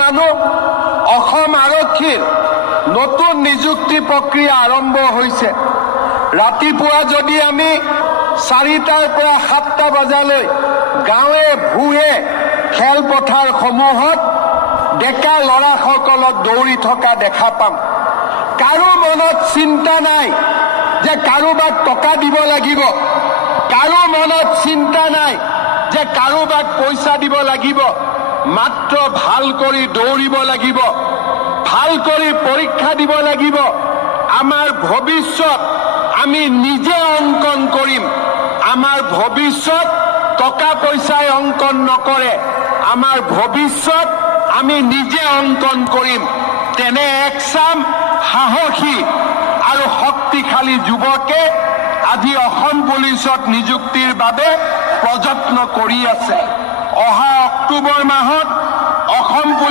মানুহ অসম আৰক্ষীৰ নতুন নিযুক্তি প্ৰক্ৰিয়া আৰম্ভ হৈছে। ৰাতিপুৱা যদি আমি 4টাৰ পৰা 7টা বজালৈ গাঁৱে ভূঞে খেলপথাৰসমূহত ডেকা ল'ৰাসকলক দৌৰি থকা দেখা পাম। কাৰো মনত চিন্তা নাই যে কাৰোবাক টকা দিব লাগিব, কাৰো মনত চিন্তা নাই যে কাৰোবাক পইচা দিব লাগিব। মাত্ৰ ভাল কৰি দৌৰিব লাগিব, ভাল কৰি পৰীক্ষা দিব লাগিব। আমাৰ ভৱিষ্যত আমি নিজে অংকন কৰিম। আমাৰ ভৱিষ্যত টকা পইচাই অংকন নকৰে, আমাৰ ভৱিষ্যত আমি নিজে অংকন কৰিম। তেনে একচাম সাহসী আৰু শক্তিশালী যুৱকে আজি অসম পুলিচত নিযুক্তিৰ বাবে প্ৰযত্ন কৰি আছে। অহা অক্টোবৰ মাহত অসম পুলিচ